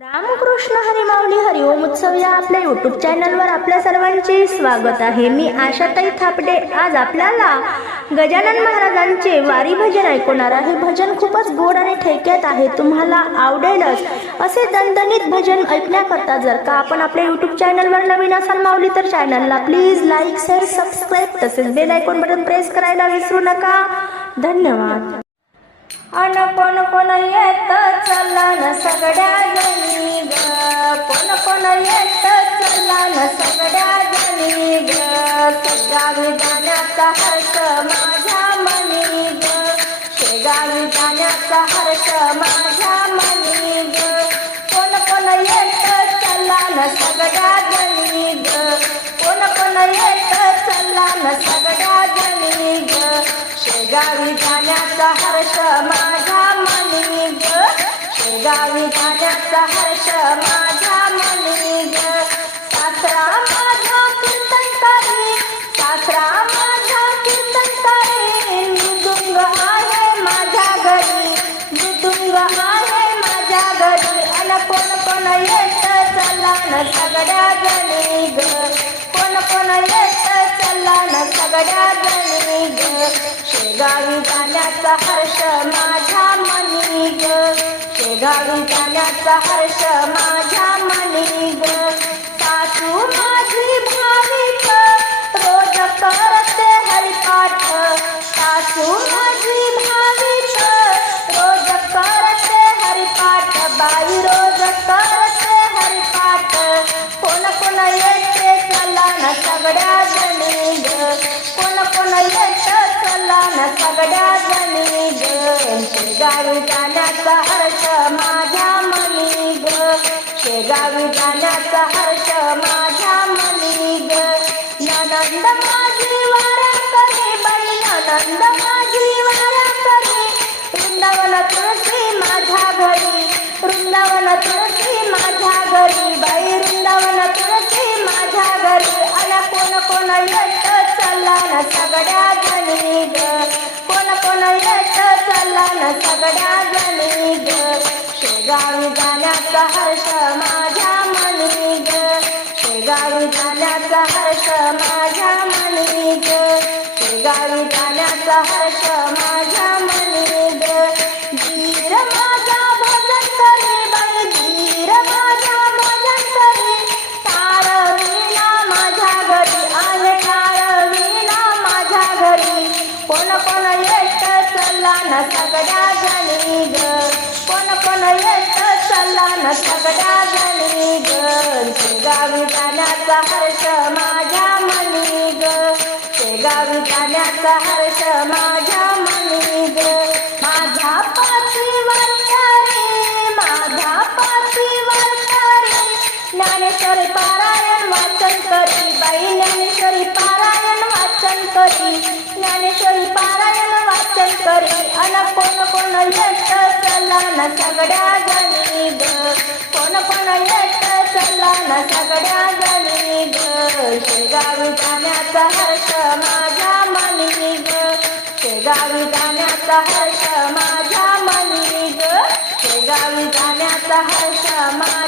रामकृष्ण हरी माऊली हरिओम उत्सव या आपल्या युट्यूब चॅनलवर आपल्या सर्वांचे स्वागत आहे. मी आशाताई थापडे. आज आपल्याला गजानन महाराजांचे वारी भजन ऐकवणार आहे. भजन खूपच गोड आणि ठेक्यात आहे. तुम्हाला आवडेलच. असे दणदणीत भजन ऐकण्याकरता जर का आपण आपल्या युट्यूब चॅनलवर नवीन असाल माऊली तर चॅनलला प्लीज लाईक शेअर सबस्क्राईब तसेच बेल आयकॉन बटन प्रेस करायला विसरू नका. धन्यवाद. अन कोण कोण येत चला न सगळ्या कोण कोण येत चला न सगळ्या जणी ग? शेगावी जाण्याचा हर्ष माझ्या मनी ग. शेगावी जाण्याचा हर्ष माझ्या मनी ग. कोण कोण येत चला न सगळ्या जणी ग. कोण कोण येत चला न सगळ्या जणी ग शेगावी जाण्याचा हर्ष माझ्या मनी ग. शेगावी जाण्याचा हर्ष कोण येत चला न सगळ्या जणी ग. कोण कोण येत चला न सगळ्या जणी ग. शेगावी जाण्याचा हर्ष माझ्या मनी ग. शेगावी जाण्याचा हर्ष माझ्या मनी ना सगळ्या जणी ग कोण कोण येत चला न सगळ्या जणी ग शेगावी जाण्याचा हर्ष माझ्या मनी ग शेगावी जाण्याचा हर्ष माझ्या मनी ग नंद माझी वारा करे बाई नंद माझी वारा करे वृंदावन तुळशी माझ्या घरी वृंदावन तुळशी माझ्या घरी बाई. कोण कोण येत चला न सगळ्या जणी ग. कोण कोण येत चला न सगळ्या जणी ग. शेगावी जाण्याचा हर्ष माझ्या मनी ग. शेगावी जाण्याचा हर्ष माझ्या मनी ग. शेगावी जाण्याचा हर्ष येत चला न सगळ्या जणी ग? शेगावी जाण्याचा हर्ष माझ्या मनी ग. शेगावी जाण्याचा हर्ष माझ्या मनी ग. माझ्या पाठीवर करे माझ्या पाठीवर करे ज्ञानेश्वरी पारायण वाचन करी बाई ज्ञानेश्वरी पारायण वाचन करी ज्ञानेश्वरी पारायण वाचन करी. अन कोण कोण येत ना सगळ्या जणी ग. कोण कोण येत चला ना सगळ्या जणी ग. शेगावी जाण्याचा हर्ष माझ्या मनी ग. शेगावी जाण्याचा हर्ष माझ्या मनी ग. शेगावी जाण्याचा हर्ष माझ्या